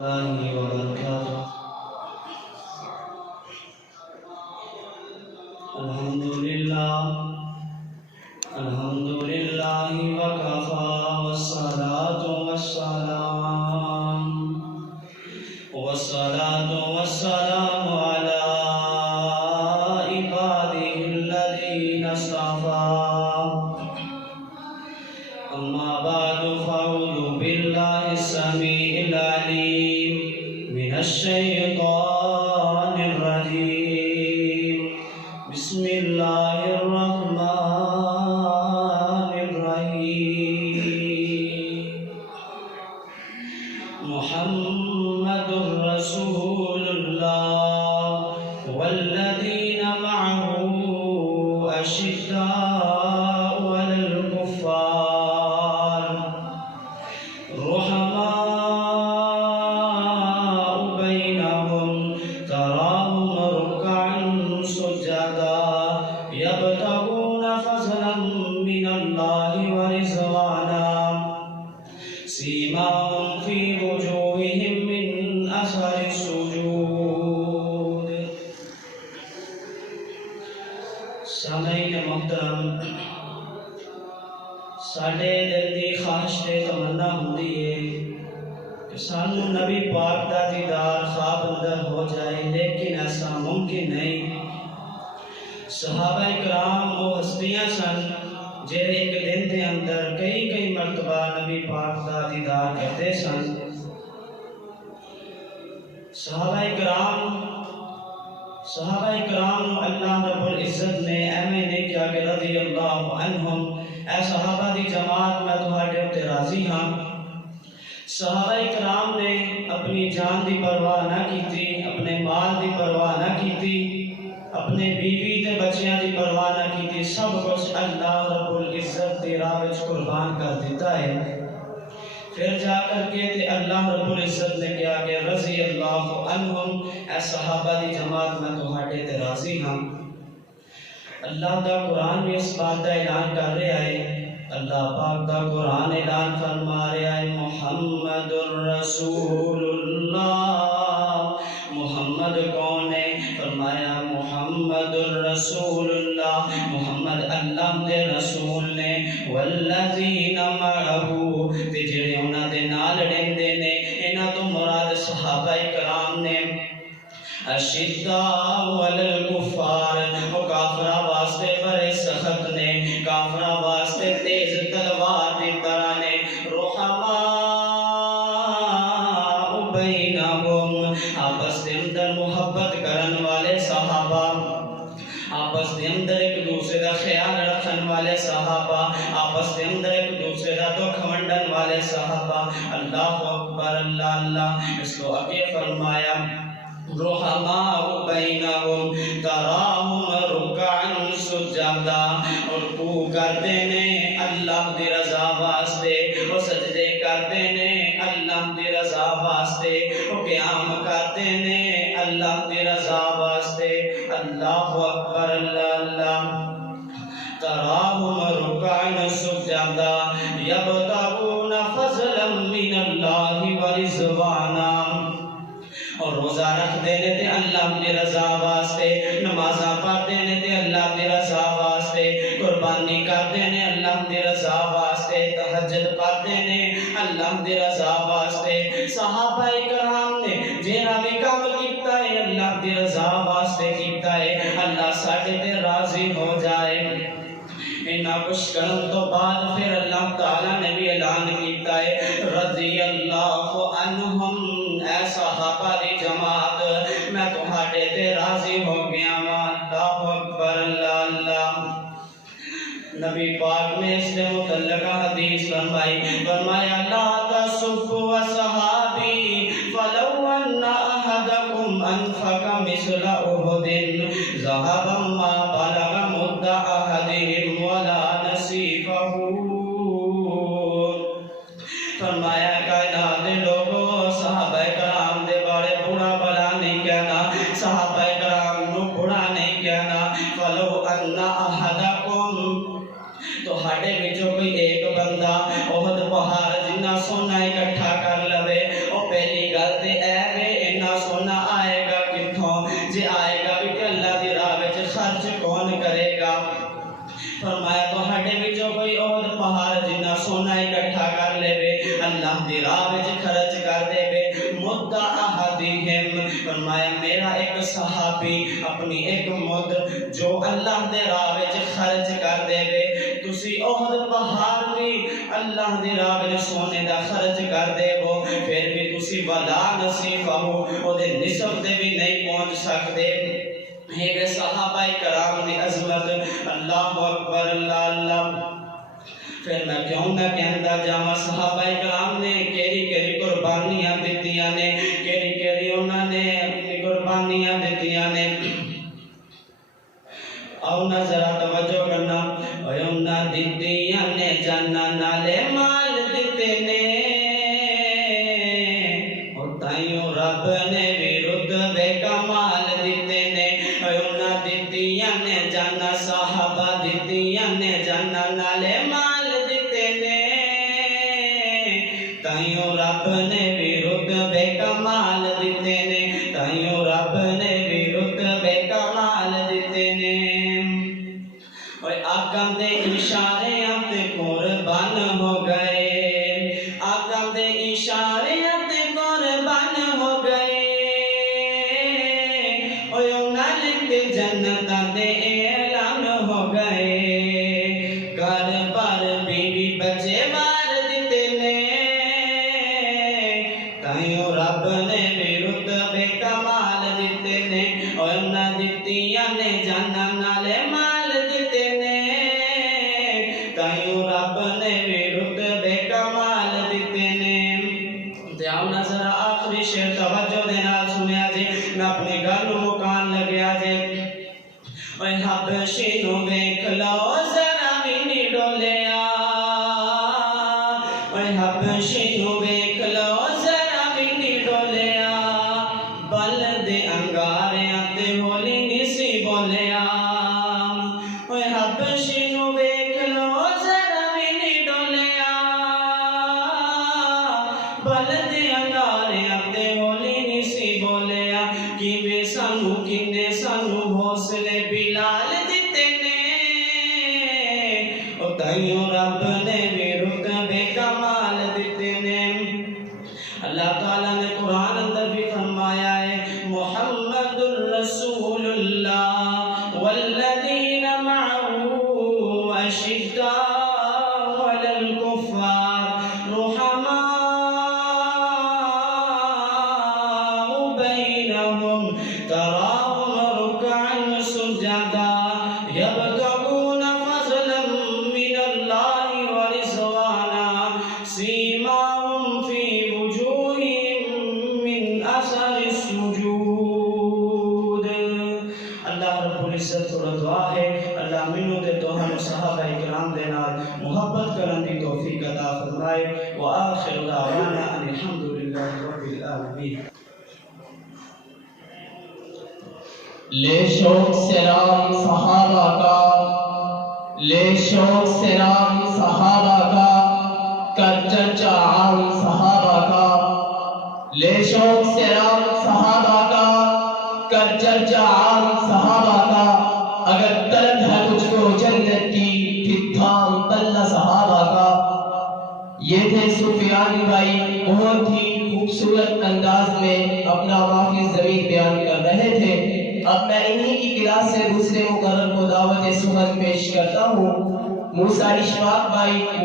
الله وبركاته. الحمد لله وكفى والصلاة والسلام على عباده الذين اصطفى. أما بعد فأعوذ بالله السميع العليم من الشيطان الرجيم. بسم الله الرحمن الرحيم. محمد رسول الله والذين معه أشداء على الكفار رحماء بينهم تراهم ركعا سجدا يبتغون فضلا من الله ورضوانا سيماهم في وجوههم من أثر السجود. سامعین محترم، ساڈے دل دی خواہش تے تمنا ہوندی ہے کہ سانو نبی پاک دا دیدار خواب اندر ہو جائے، لیکن ایسا ممکن نہیں. صحابہ اکرام وہ ہستیاں سن جڑے ایک دن دے اندر کئی مرتبہ نبی پاک دا دیدار کرتے سن. صحابہ اکرام اللہ رب العزت نے ایویں نہیں کیا کہ رضی اللہ عنہم، اے صحابہ دی جماعت میں تہاڈے تے راضی ہاں. صحابہ اکرام نے اپنی جان دی پرواہ نہ کیتی، اپنے مال دی پرواہ نہ کیتی، اپنے بیوی تے بچیاں دی پرواہ نہ کیتی، سب کچھ اللہ رب العزت دی راہ وچ قربان کر دیتا ہے. پھر جا کر کے اللہ رب العزت نے کیا کہ رضی اللہ عنہم، اے صحابہ دی جماعت میں تہاڈے تے راضی ہاں. اللہ دا قرآن بھی اس بات کا اعلان کر رہا ہے. اللہ پاک دا قرآن اعلان فرما رہا ہے محمد الرسول اللہ. محمد کون ہے؟ فرمایا محمد الرسول اللہ، محمد اللہ دے رسول نے. والذین معہ، تے جڑے انہاں دے نال رہندے نے، انہاں تو مراد صحابہ کرام نے. اشداء علی الکفار، وہ کافراں واسطے بڑے سخت نے، کافراں واسطے تیز تلوار دی طرح نے. رحماء بینہم، آپس دے اندر محبت کرن والے صحابہ، آپس دے اندر ایک دوسرے دا خیال رکھن والے صحابہ، آپس دے اندر ایک دوسرے دا دکھ ونڈن والے صحابہ. اللہ اکبر، اللہ اللہ. اس کو آگے فرمایا رحماء بینہم تراہم رکعا سجدا، رکوع کرتے نے اللہ دی رضا واسطے، وہ سجدے کرتے نے اللہ دی رضا واسطے، وہ قیام کرتے نے اللہ دی رضا واسطے. اللہ اکبر، اللہ اللہ. تراہم رکعا سجدا یبتغون فضلا من اللہ ورضوانا، اور روزہ رکھ دینے تے اللہ دی رضا واسطے، نمازاں پڑھ دینے تے اللہ دی رضا واسطے، قربانی کر دینے اللہ دی رضا واسطے، تہجد پڑھ دینے اللہ دی رضا واسطے. صحابہ کرام نے جیڑا بھی کام کیتا ہے اللہ دی رضا واسطے کیتا ہے. اللہ ساڈے تے راضی ہو جائے. انہاں کچھ کرن تو بعد پھر اللہ تعالیٰ نے بھی اعلان کیتا ہے رضی اللہ عنہم، اے صحابہ دی جماعت میں تہاڈے تے راضی ہو گیا ہاں. اللہ اکبر، اللہ اللہ. نبی پاک نے اس سے متعلق حدیث فرمایا لا تسبوا اصحابی فلو ان احدکم انفق مثل احد ذهبا ما بلغ مد احدهم ولا نصیفہ. فرمایا کائنات دے لوگوں، صحابہ کرام دے بارے برا بلا نہیں کہنا، صحابہ کرام نو برا نہیں کہنا. فلو ان احدکم، تو ہاڈے وچوں کوئی ایک بندہ احد پہاڑ جنہ سونا اکٹھا کر لوے، او پہلی گل گل تے اے وے انہاں سونا آئے گا کتھوں؟ جے آئے گا بھی تے اللہ دی راہ وچ خرچ کون کرے گا؟ فرمایا تہاڈے وچوں کوئی اور پہاڑ جنہ سونا اکٹھا کر لے اللہ دی راہ وچ خرچ کر دے مد احدہم، فرمایا میرا ایک صحابی اپنی ایک مد جو اللہ دے راہ وچ خرچ کر دے تسی احد پہاڑ بھی اللہ دی راہ وچ سونے دا خرچ کر دے پھر بھی تسی ولا نصیفہ او دے نصف تے بھی نہیں پہنچ سکدے۔ یہ صحابہ کرام دی عظمت، اللہ اکبر اللہ اللہ۔ پھر میں کیوں نہ کہندا جاواں صحابہ کرام نے کیڑی کیڑی قربانیاں دتیاں نے، کیڑی کیڑی انہاں نے اپنی قربانیاں دتیاں نے۔ آؤ نا ذرا توجہ کرنا، انہاں دتیاں نے جاناں نالے مال دتے نے، اور تائیوں رب نے بھی رتبے کمال دتے نے۔ انہاں دتیاں نے جاناں صحابہ دتیاں نے جاناں نالے مال تائیوں رب نے بھی رتبے کمال دیتے نے، تائیوں رب نے بھی رتبے کمال دیتے نے۔ اور آقا دے اشارے تے قربان ہو گئے، آقا دے اشارے تے قربان ہو گئے، اور انہاں لکھ جنت دے اعلان ہو گئے، گھر بار بیوی بچے بار دیتے نے، تائیوں رب نے بھی رتبے کمال دیتے نے، اور انہاں دتیاں نے جاناں نالے مال دیتے نے، تائیوں رب نے بھی رتبے کمال دیتے نے۔ جاؤ نا ذرا آخری شعر توجہ دے نال سنیا جے، میں اپنی گل نوں مکان لگیا جے۔ اوے حبشی نوں ویکھ لو ذرا وی نہیں ڈولیا، اوے حبشی نوں ویکھ لو ذرا وی نہیں ڈولیا، بل دے انگاریاں تے ہولی نہیں سی بولیا، اوے حبشی نوں ویکھ لو ذرا وی نہیں ڈولیا، بل دے انگاریاں تے ہولی نہیں سی بولیا، کیویں سانو کنے سانو حوصلے بلال دیتے نے، او تائیوں رب نے بھی رتبے کمال دیتے نے۔ اللہ تعالیٰ نے قرآن اندر بھی فرمایا ہے محمد الرسول اللہ والذین معه اشداء علی الکفار رحماء بینہم تراہم رکعا سجدا یبتغون فضلا من اللہ ورضوانا سیماہم فی وجوہہم من اثر السجود۔ اللہ رب العزت کو دعا ہے اللہ منو دے تو ہم صحابہ کرام دے نال محبت کرن دی توفیق عطا فرمائے۔ وآخر دعوانا ان الحمدللہ رب العالمین۔ لے شوق سے رام صحابہ کا، لے شوق سے رام صحابہ کا، کر چرچا عام صحابہ کا، لے شوق سے رام صحابہ کا، کر چرچا عام صحابہ کا، اگر طلب ہے تجھ کو جنت کی پھر تھام پلہ صحابہ کا۔ یہ تھے سفیان بھائی، بہت ہی خوبصورت انداز میں اپنا واقعی ضمیر بیان کر رہے تھے۔ اب میں انہی کی کلاس سے دوسرے مقرر کو دعوت سخن پیش کرتا ہوں۔ موسیٰ اشفاق بھائی